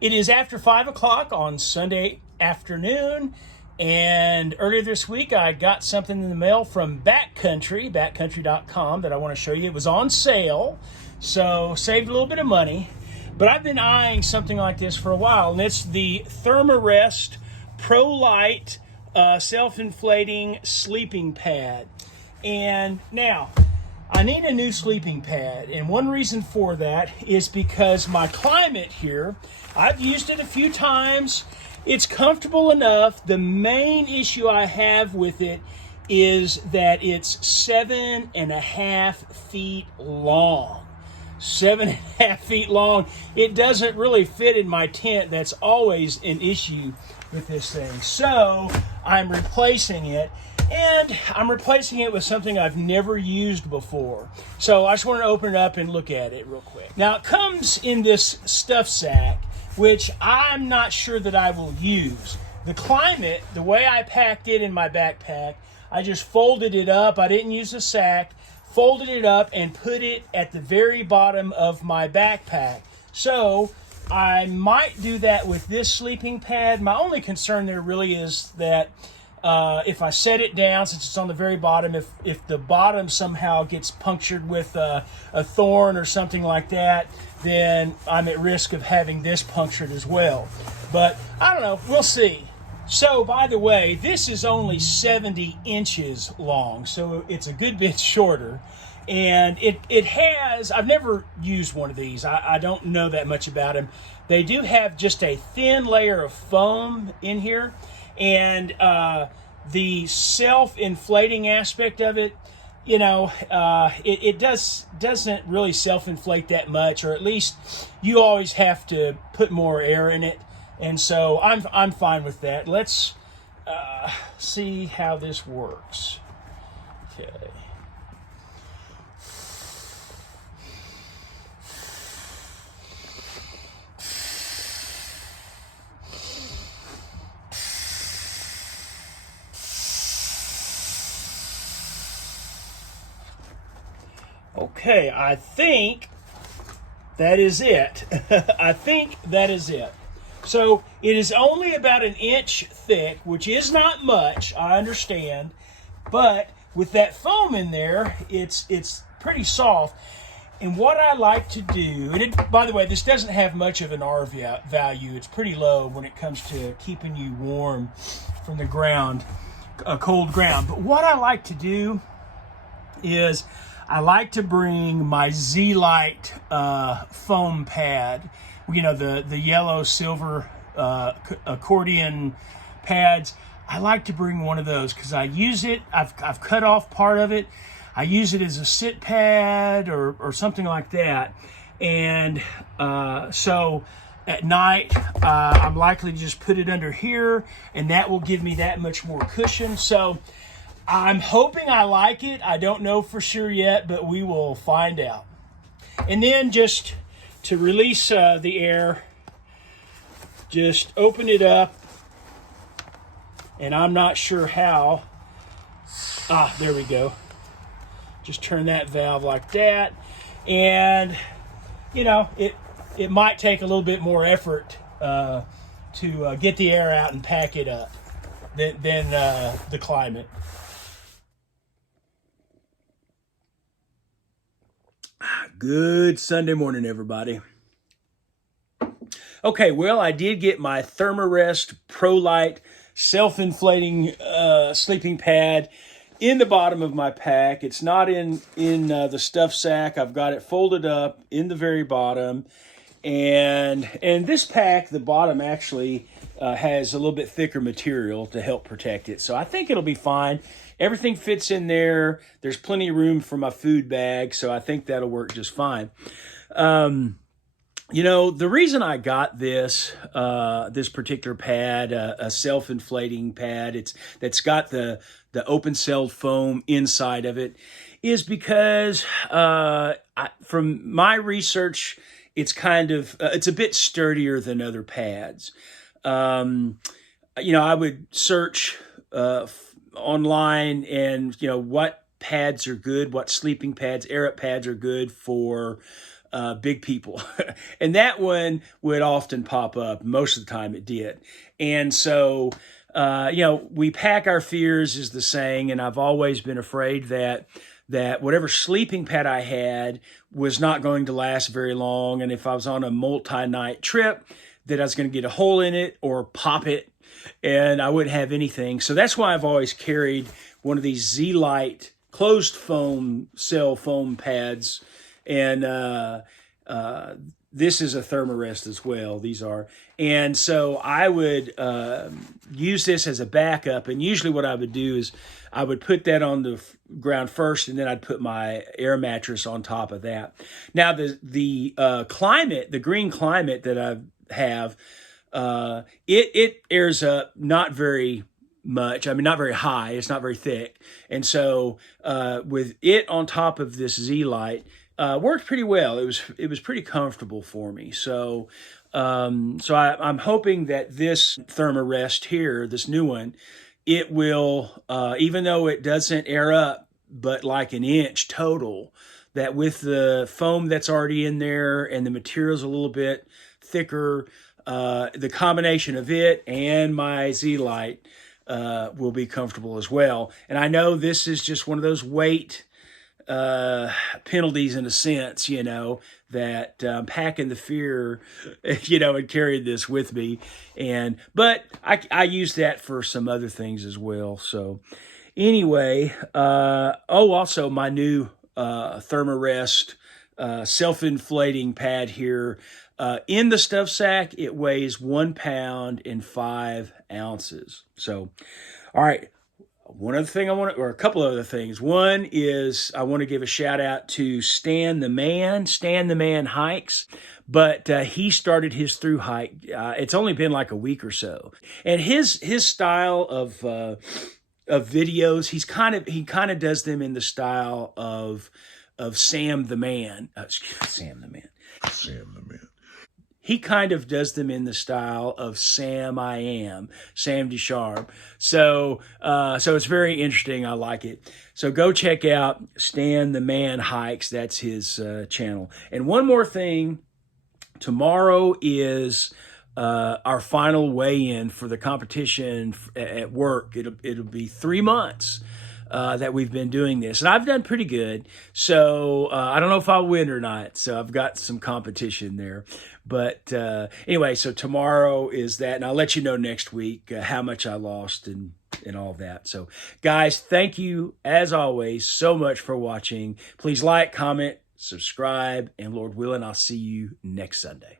It is after 5 o'clock on Sunday afternoon, and earlier this week I got something in the mail from backcountry.com that I want to show you. It was on sale, so saved a little bit of money. But I've been eyeing something like this for a while, and it's the Therm-A-Rest Pro Light self-inflating sleeping pad. And now, I need a new sleeping pad, and one reason for that is because my climate here, I've used it a few times. It's comfortable enough. The main issue I have with it is that it's 7.5 feet long. 7.5 feet long. It doesn't really fit in my tent. That's always an issue with this thing. So I'm replacing it. And I'm replacing it with something I've never used before. So I just want to open it up and look at it real quick. Now it comes in this stuff sack, which I'm not sure that I will use. The climate, the way I packed it in my backpack, I just folded it up. I didn't use a sack. Folded it up and put it at the very bottom of my backpack. So I might do that with this sleeping pad. My only concern there really is that if I set it down, since it's on the very bottom, if the bottom somehow gets punctured with a thorn or something like that, then I'm at risk of having this punctured as well. But I don't know, we'll see. So, by the way, this is only 70 inches long, so it's a good bit shorter. And it has, I've never used one of these. I don't know that much about them. They do have just a thin layer of foam in here. And the self-inflating aspect of it, you know, it doesn't really self-inflate that much, or at least you always have to put more air in it. And so I'm fine with that. Let's see how this works. Okay. Okay, I think that is it. I think that is it. So it is only about an inch thick, which is not much, I understand. But with that foam in there, it's pretty soft. And what I like to do, and by the way, this doesn't have much of an R value. It's pretty low when it comes to keeping you warm from the ground, cold ground. But what I like to do is I like to bring my Z-Lite foam pad, you know, the yellow silver accordion pads. I like to bring one of those because I use it. I've cut off part of it. I use it as a sit pad or something like that. And so at night, I'm likely to just put it under here, and that will give me that much more cushion. So I'm hoping I like it. I don't know for sure yet, but we will find out. And then just to release the air, just open it up. And I'm not sure how. There we go. Just turn that valve like that. And, you know, it might take a little bit more effort to get the air out and pack it up than the climate. Good Sunday morning, everybody. Okay, well, I did get my Therm-A-Rest Pro Light self-inflating sleeping pad in the bottom of my pack. It's not in the stuff sack. I've got it folded up in the very bottom. And this pack, the bottom actually has a little bit thicker material to help protect it. So I think it'll be fine. Everything fits in there. There's plenty of room for my food bag, so I think that'll work just fine. You know, the reason I got this particular pad, a self-inflating pad, that's got the open-celled foam inside of it, is because from my research, it's kind of it's a bit sturdier than other pads. You know, I would search online and, you know, what pads are good, what sleeping pads, air-up pads are good for big people. And that one would often pop up. Most of the time it did. And so, we pack our fears is the saying. And I've always been afraid that whatever sleeping pad I had was not going to last very long. And if I was on a multi-night trip, that I was going to get a hole in it or pop it and I wouldn't have anything. So that's why I've always carried one of these Z-Lite closed foam cell foam pads. And this is a Therm-A-Rest as well. These are. And so I would use this as a backup. And usually what I would do is I would put that on the ground first, and then I'd put my air mattress on top of that. Now, the climate, the green climate that I have, it airs up not very much. I mean, not very high. It's not very thick. And so with it on top of this Z-Lite, worked pretty well. It was pretty comfortable for me. So I'm hoping that this Therm-A-Rest here, this new one, it will, even though it doesn't air up, but like an inch total, that with the foam that's already in there and the material's a little bit thicker, the combination of it and my Z-Lite will be comfortable as well. And I know this is just one of those weight penalties in a sense, that I'm packing the fear, and carried this with me. But I use that for some other things as well. So anyway, also my new Therm-A-Rest self-inflating pad here. In the stuff sack, it weighs 1 pound and 5 ounces. So, all right. One other thing or a couple other things. One is I want to give a shout out to Stan the Man. Stan the Man hikes, but he started his through hike. It's only been like a week or so, and his style of videos, he kind of does them in the style of Sam the Man. Sam the Man. Sam the Man. He kind of does them in the style of Sam Ducharme. So it's very interesting. I like it. So go check out Stan the Man Hikes. That's his channel. And one more thing. Tomorrow is our final weigh-in for the competition at work. It'll be 3 months that we've been doing this, and I've done pretty good. So I don't know if I'll win or not. So I've got some competition there. But anyway, so tomorrow is that, and I'll let you know next week how much I lost and all that. So guys, thank you as always so much for watching. Please like, comment, subscribe, and Lord willing, I'll see you next Sunday.